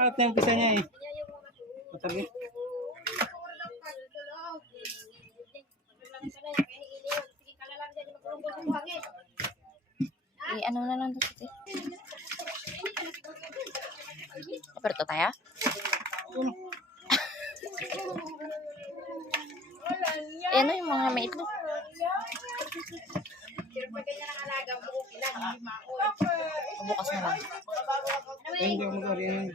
At yung pisa niya eh. Matabi. Eh, ano na lang dito. Aperto tayo? eh, ano yung mga may itlog? Bukas na lang. Hindi ako lang.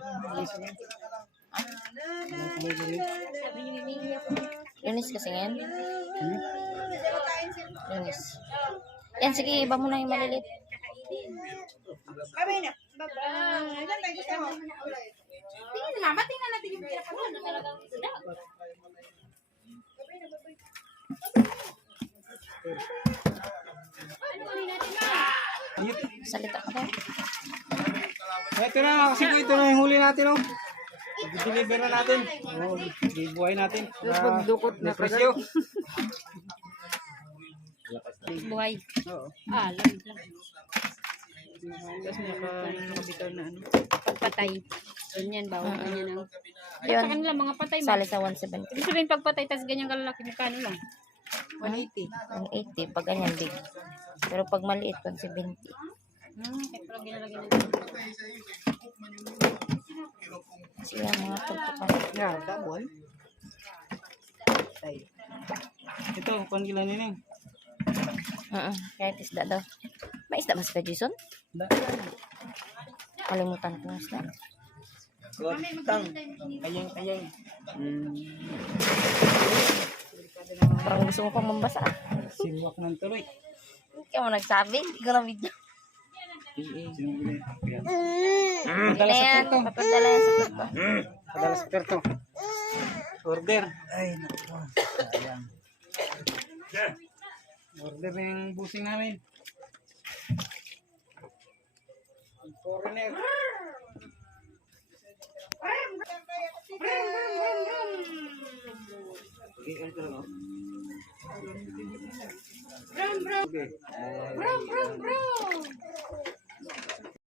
Lunis kasi ngayon. Hmm? Lunis. Yan, sige, iba mo na yung malilit. Kami na. Tingnan mama, tingnan natin yung pinakaroon na talagang sila. Salita ka ba? Ito na, kasi ito na yung huli natin, oh. I-deliver na natin. Oh, buhay natin. Pagdukot na presyo. Buhay. Oo. Ah, lang lang. Tapos naka, nakabitaw na ano. Pagpatay. Ganyan ba? Mm-mm. Ganyan ang... Ay, Yun. sa kanila mga patay. Sali sa 170. Ibig sabihin pagpatay, tas ganyan kalalaki, magkano lang? 180. 180 pag ganyan big. Pero pag maliit, 170. Hmm, kaya natin. Kasi yan, mga tultukan. Yeah, that one. Ay. Ito, kung ilan yun eh. Oo, kahit isda daw. May isda ba si Jason? Da. Kalimutan ko yung isda. Tang. Ayang, ayang. Hmm. Parang gusto mo pang mambasa. Siwak ng tuloy. Ikaw mo nagsabi, hindi ko na video. Mm. Hindi na yan, papadala yan sa kurto. Padalas perto. Order. Ay, naku. Sayang. Order na yung busing namin. Foreigner. Brum, brum. Ay, brum, brum, brum.